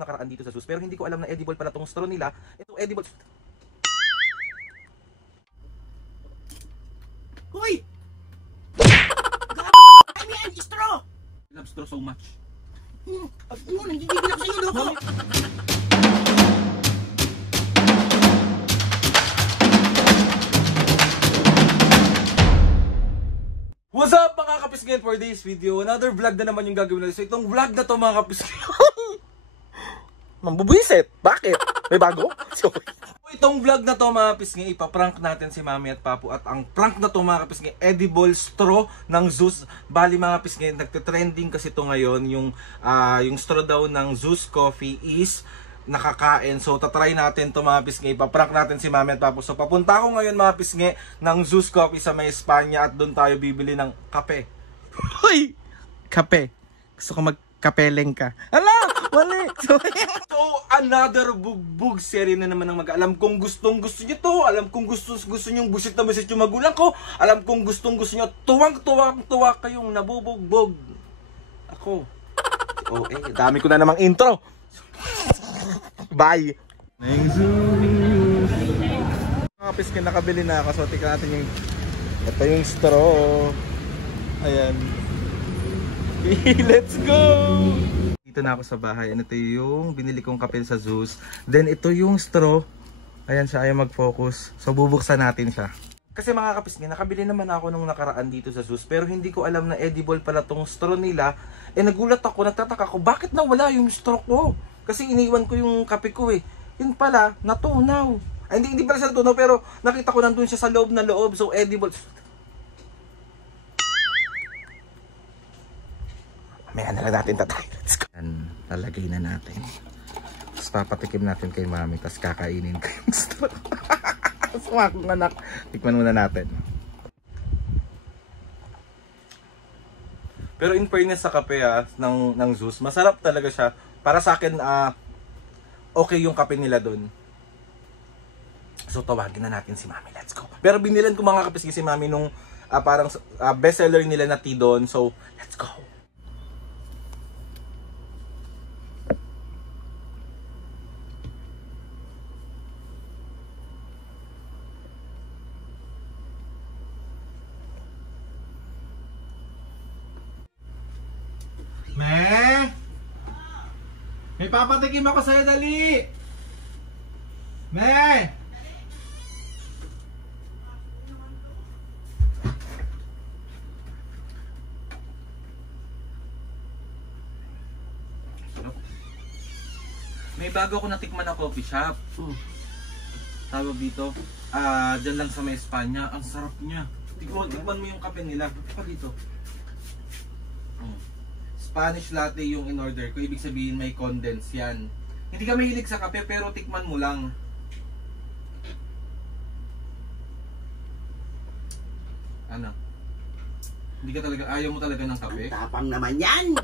nung nakaraan dito sa Zeus, pero hindi ko alam na edible pala tong straw nila. Ito edible. Hoy! Ano yan? Straw! I love straw so much. Nanggigigil ako sa'yo, loko! What's up mga kapisngin, for this video? Another vlog na naman yung gagawin natin. So itong vlog na to mga kapisngin. Mambubuisit! Bakit? May bago? So, itong vlog na to mga kapisngin, ipaprank natin si Mami at Papu. At ang prank na to mga kapisngin, edible straw ng Zeus. Bali mga kapisngin, nagtitrending kasi to ngayon. Yung straw daw ng Zeus Coffee is nakakain. So tatry natin to mga pisngi. Ipaprank natin si Mami at Papu. So papunta ako ngayon mga pisngi ng Zeus Coffee sa may Espanya at doon tayo bibili ng kape. Hoy! Kape. Gusto ko magkapeleng ka. Ala! Mali! So another bugbog series na naman ng alam kong gustong gusto nyo to. Alam kong gusto nyo busit na busit yung magulang ko. Alam kong gustong gusto nyo tuwang-tuwa kayong nabubugbog. Ako. Dami ko na namang intro. Bye! Mga piskin, nakabili na ako. So tika natin yung ito yung straw. Ayan. Let's go! Dito na ako sa bahay. Ito yung binili kong kape sa Zeus. Then ito yung straw. Ayan siya, ayaw mag-focus. So bubuksan natin siya. Kasi mga kapisngin, nakabili naman ako nung nakaraan dito sa Zeus, pero hindi ko alam na edible pala tong straw nila. Nagulat ako, nagtataka ako, bakit nawala yung straw ko? Kasi iniwan ko yung kape ko eh. Yun pala, natunaw. Ay, hindi pala siya natunaw, pero nakita ko nandun siya sa loob na loob, so edible. Mamaya na lang natin tatay. Let's go. Yan, lalagay na natin. Tapos papatikim natin kay Mami, tapos kakainin ko yung straw. Sumak kong anak. Tikman muna natin. Pero in fairness sa kape ng Zeus, masarap talaga siya. Para sa akin, okay yung kape nila doon. So tawagin na natin si Mami. Let's go. Pero binilan ko mga kape si Mami nung parang bestseller nila na tea doon. So let's go. May papatikim ako sa'yo, dali! Me! May bago ako natikman na coffee shop. Tawag dito. Dyan lang sa may Espanya. Ang sarap niya. Tikman mo yung kape nila. Pa dito. Spanish latte yung in-order ko. Ibig sabihin may condense yan. Hindi ka mahilig sa kape pero tikman mo lang. Ano? Hindi ka talaga, ayaw mo talaga ng kape? Ang tapang naman yan!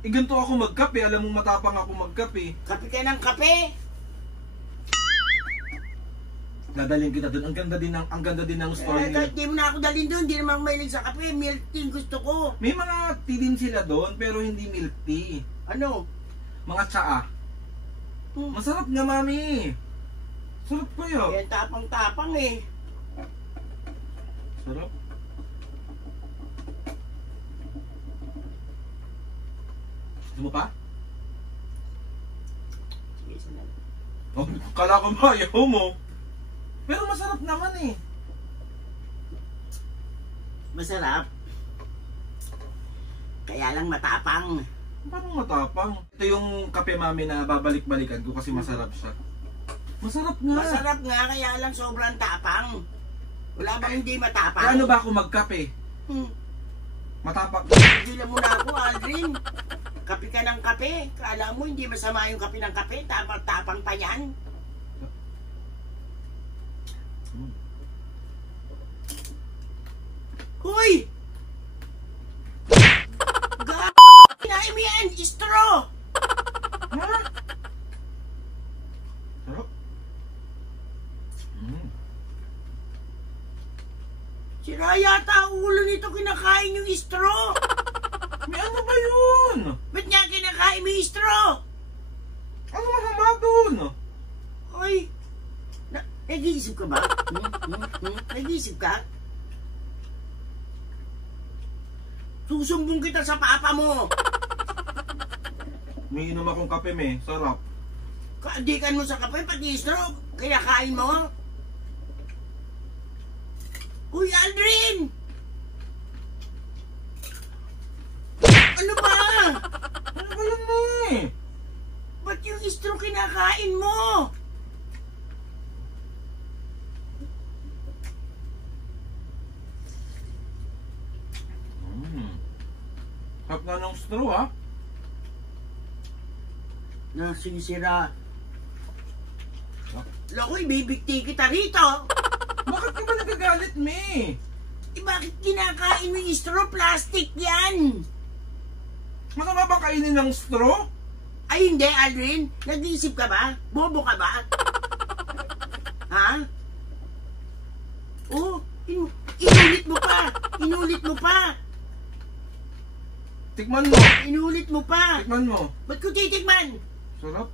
Ganito ako magkape. Alam mo matapang ako magkape. Kape ka ng kape! Dadalhin kita doon. Ang ganda din ng store nila. Kahit di mo na ako dalhin doon, di naman mahilig sa kape. Milk tea gusto ko. May mga tea din sila doon pero hindi milk tea. Ano? Mga tsaa. Masarap nga, Mami. Sarap kaya. Kaya tapang-tapang eh. Sarap. Gusto mo pa? Sige, sana. Oh, kala ko ba, ayaw mo. Pero masarap naman eh. Masarap. Kaya lang matapang. Paano matapang? Ito yung kape, Mami, na babalik-balikan ko kasi masarap siya. Masarap nga. Masarap nga, kaya lang sobrang tapang. Wala bang hindi matapang? Paano ba ako magkape? Matapang. Hindi mo na ako, Aldrin. Kape ka ng kape. Kala mo hindi masama yung kape ng kape. Tapang-tapang pa yan. Hoy! Kinain mo yan! Straw! Ha? Sarap. Sira yata ang ulo nito kinakain yung straw! May ano ba yun? Ba't nga kinakain mo yung straw? Ano masama dun? Oy, nag-iisip ka ba? Nag-iisip ka? Susumbong kita sa papa mo. May inom akong kape, me. Sarap. Kaadikan mo sa kape, pati straw. Kaya kain mo. Uy, Aldrin! Ano ba? Ano ba yun, me? Ba't yung straw kinakain mo? Sarap na ng straw, ha? Nasisira. Lako, ibibigti kita rito. Bakit ka ba nagagalit, me? Bakit kinakain mo yung straw? Plastic yan. Masama ba kainin ng straw? Ay hindi, Aldrin. Nag-iisip ka ba? Bobo ka ba? Ha? Oh, inulit mo pa. Inulit mo pa. Tikman mo. Inulit mo pa. Tikman mo. Ba't ko titikman? Sarap.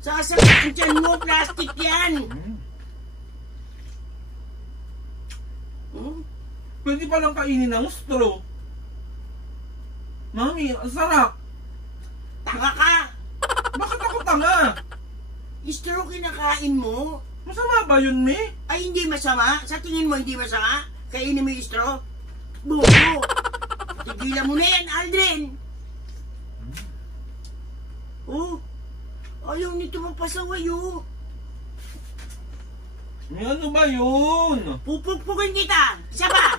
Sasakit ang tiyan mo, plastic yan. Pwede palang kainin ng straw. Mami, ang sarap. Tanga ka. Bakit ako tanga? Straw kinakain mo. Masama ba yun, me? Ay, hindi masama. Sa tingin mo, hindi masama? Kainin mo yung straw? Bobo. Tigilan mo na yan, Aldrin. Oh, ayaw nito mapasaway, oh. May ano ba yun? Pupukpukin kita. Isa pa.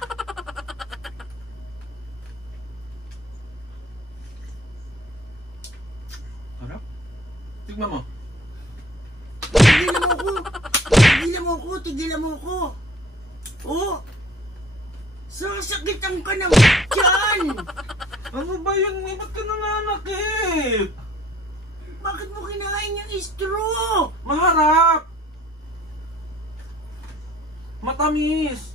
Sarap. Tignan mo. Tigilan mo ko. Tigilan mo ko. Tigilan mo ko. Oh. Sasakitan ka ng tiyan. Ano ba yun, me? Ba't ka nananakit? Bakit mo kinain yung straw? Maharap. Matamis.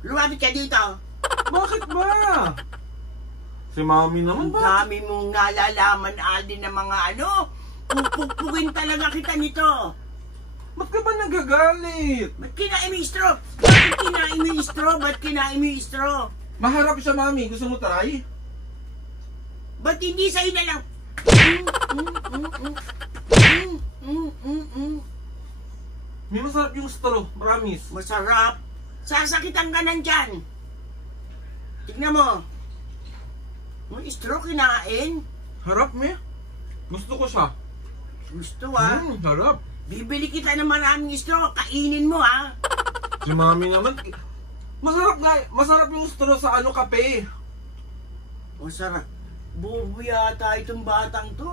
Lumapit ka dito. Bakit ba? Si Mami naman Ang ba? dami mong nalalaman, Aldin, ng mga ano. Pupukpukin talaga kita nito. Ba't ka ba nagagalit? Ba't kinain mo yung straw? Bakit kinain mo yung straw? Ba't kinain mo yung straw? Maharap siya, Mami. Gusto mo try? Ba't hindi sa'yo na lang? May masarap yung straw. Promise. Masarap. Sasakitan ka ng tiyan. Tignan mo. Yung straw kinain. Harap, me. Gusto ko siya. Gusto ah. Harap. Bibili kita ng maraming straw. Kainin mo ah. Si Mami naman. Masarap nga. Masarap yung straw sa ano, kape. Masarap. Bobo yata itong batang to.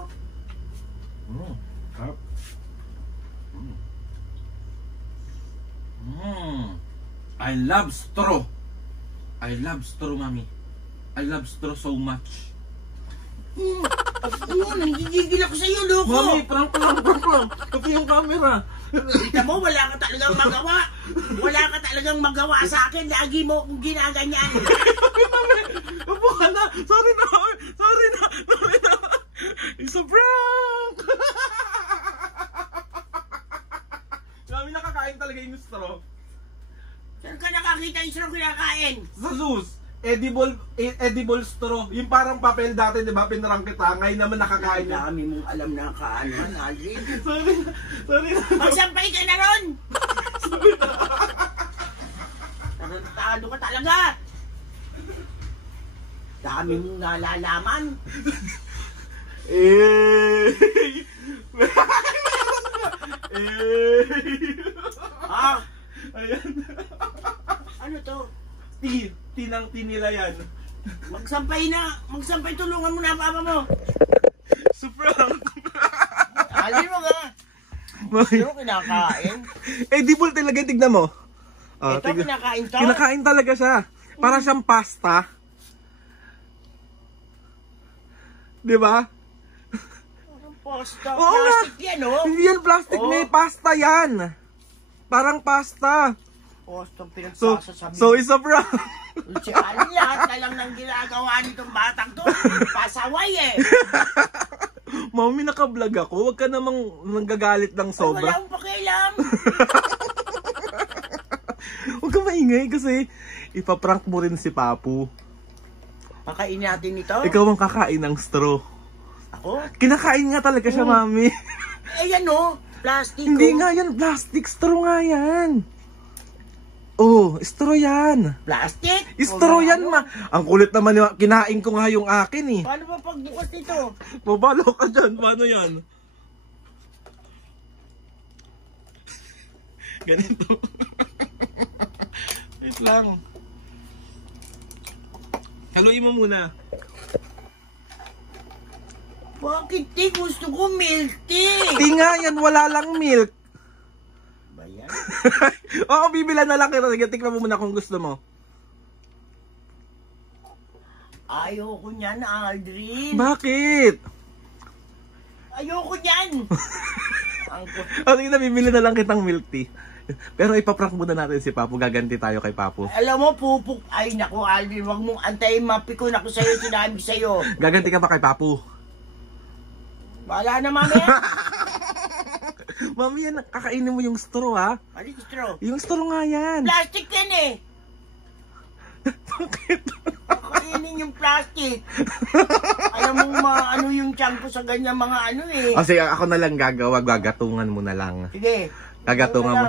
Harap. I love straw. I love straw, Mami. I love straw so much. Nanggigigil ako sa'yo, loko. Mami, prank lang. Pati yung camera. Kita mo, wala ka talagang magawa. Wala ka talagang magawa sa akin. Lagi mo akong ginaganyan. Mami, upo ka na. Sorry na. It's a prank. Mami, nakakain talaga yung straw. Saan ka nakakita yung straw kinakain? Sa Zeus, edible straw. Yung parang papel dati, di ba? Pinarang kita. Ngayon naman nakakain Ang niya. dami mong alam na kaanan, Aldrin. Sorry na. Magsampay ka na ron! Tarantado ka talaga! Dami mong nalalaman. Ah, Ayan. ano to? Tinang nila yan. Magsampay na! Magsampay, tulungan mo na ang papa mo! Super. Aldrin mo ka! Pero kinakain? Edible talaga, tignan mo. Ito, kinakain to? Kinakain talaga siya. Para siyang pasta. Di ba? Pasta, Oo nga. plastic yan, oh! Hindi yan plastic, Oh. may pasta yan. Parang pasta. Postong So, pinagsasasabi. so isa prank. Si Ali, lahat na lang ng ginagawa nitong batang to. Pasaway eh. Mami, naka-vlog ako. Huwag ka namang nanggagalit ng Wala sobra. akong pakialam. Huwag ka maingay kasi ipaprank mo rin si Papu. Pakainin natin ito. Ikaw ang kakain ng straw. Ako? Kinakain nga talaga siya, Mami. Eh yan o. Plastic. Hindi nga yan, plastic. Straw nga yan. Oh, straw yan. Plastic? Straw yan, ma. Ang kulit naman yung kinain ko nga yung akin eh. Paano ba pagbukas nito? Mabalo ka dyan. Paano yan? Ganito. Wait lang. Haluin mo muna. Bakit di? Gusto ko milk tea. Di nga yan, wala lang milk. Ba yan? Oo, bibilan na lang kita. Sige, tikman mo muna kung gusto mo. Ayoko niyan, Aldrin. Bakit? Ayoko niyan. O sige na, bibili na lang kitang milk tea. Pero ipaprank muna natin si Papu. Gaganti tayo kay Papu. Alam mo, pupuk. Ay, naku, Aldrin. Huwag mong antayin. Mapikon ako sa'yo. Sinabi sa'yo. Gaganti ka ba kay Papu? Wala na, mami. Mami, yan, kakainin mo yung straw, ha? Ano yung straw? Yung straw nga yan. Plastic yan eh. Bakit? Kainin yung plastic. Alam mo, ano yung tiyan ko sa ganyan mga ano eh. O sige, ako na lang gagawa. Gagatungan mo na lang. Sige. Gagatungan mo.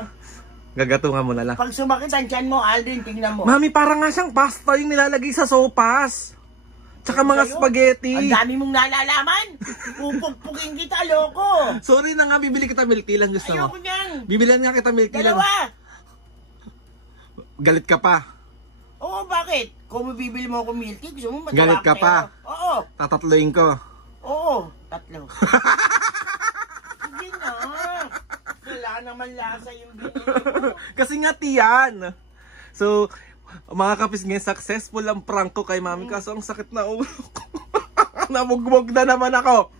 Gagatungan mo na lang. Pag sumakit ang tiyan mo, Aldrin, tingnan mo. Mami, parang nga siyang pasta yung nilalagay sa sopas. Tsaka mga Sa'yo? spaghetti. Ang dami mong nalalaman. Pupukpukin kita, loko. Sorry na nga, bibili kita milk tea lang gusto mo. Ayoko niyan. Bibilihan nga kita milk tea lang. Dalawa. Galit ka pa. Oo, bakit? Kung mabibili mo ako milk tea, gusto mo matawa Galit ka sa'yo. pa? Oo. Tatatloin ko. Oo. Tatlo. Hindi na. Wala naman lasa yung binili mo. Kasi nga tiyan. So, mga kapis ngayon, successful ang prank ko kay Mami. Kaso ang sakit na ulo ko. Nabugbog na naman ako.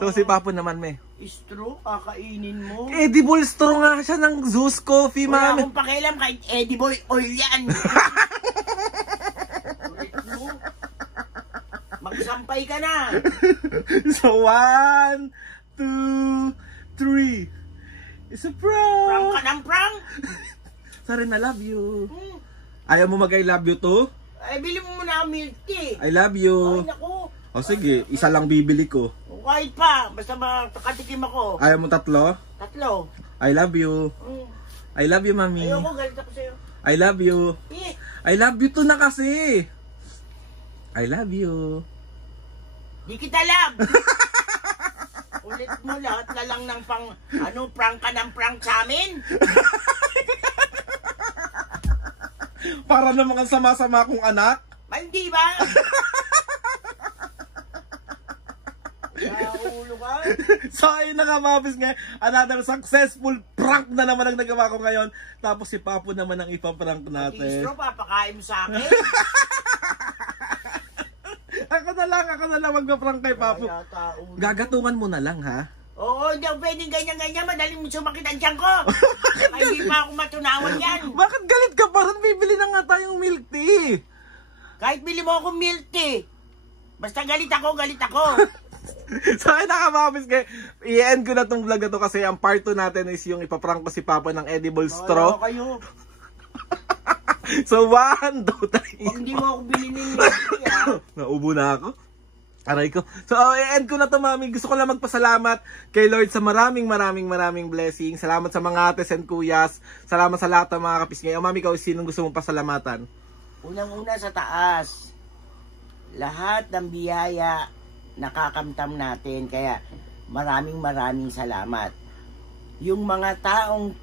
So, si Papu naman, me. Straw, kakainin mo. Edible straw nga siya ng Zeus Coffee, Wala Mami. akong pakialam kahit edible oil yan. Magsampay ka na. So, 1, 2, 3. It's a Prank ka prank. ng prank. Sorry, I love you. Hmm. Ayaw mo mag-I love you to? Ay, bili mo muna ang milk tea. I love Ay, you. naku. O sige, isa lang bibili ko. Kahit pa. Basta makatikim ako. Ayaw mo tatlo? Tatlo. I love you. Hmm. I love you, Mami. Ayoko, galit ako sa'yo. I love you. Eh, I love you to na kasi. I love you. di kita love. Ulit mo lahat na lang ng prank ka ng prank sa amin. Para namang ang sama-sama kong anak. Hindi ba? Ulo ka? So ayun na nga mga bis nga, another successful prank na naman ang nagawa ko ngayon. Tapos si Papu naman ang ipaprank natin. Istro, papakain mo sa akin. Ako na lang magpa-prank kay Papu. Kaya taon. Gagatungan mo na lang, ha? Oo, hindi ako pwedeng ganyan-ganyan. Madaling mo sumakit ang tiyan ko. Ay, hindi pa ako matunawan yan. Bakit galit ka pa rin? Bibili na nga tayong milk tea. Kahit bili mo ako milk tea. Basta galit ako, galit ako. So ayun na mga bis nga, i-end ko na tong vlog na to kasi ang part 2 natin is yung ipaprank ko si Papa ng edible straw. Wala kayo. So 1, 2, 3. Kung hindi mo ako bilinin milk tea, ha? Naubo na ako. Aray ko. So, i-end ko na to, Mami. Gusto ko lang magpasalamat kay Lord sa maraming blessings. Salamat sa mga ates and kuyas. Salamat sa lahat ng mga kapis ngayon. Mami, ikaw, sinong gusto mong pasalamatan? Unang-una sa taas. Lahat ng biyaya nakakamtam natin. Kaya maraming salamat. Yung mga taong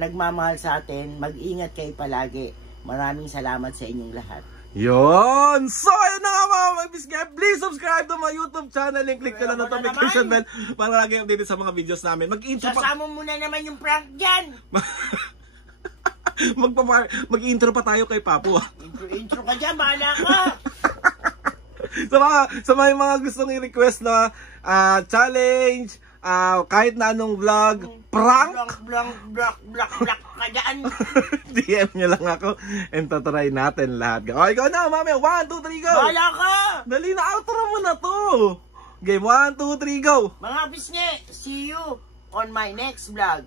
nagmamahal sa atin, mag-ingat kayo palagi. Maraming salamat sa inyong lahat. Yon! So, ayun na nga mga kapis ngayon. Please subscribe to my YouTube channel and click na lang ang notification bell para lagi updated sa mga videos namin. Mag-intro pa... Sasama mo na naman yung prank dyan. Mag-intro pa tayo kay Papu. Intro ka dyan, bahala ka. Sa mga gustong i-request na challenge, kahit na anong vlog, prank, Block ka dyan. DM nyo lang ako and tatry natin lahat. Okay, ikaw na, mami. 1, 2, 3, go! Bahala ka! Dali na, outro mo na to. Game 1, 2, 3, go! Mga pisngi, see you on my next vlog.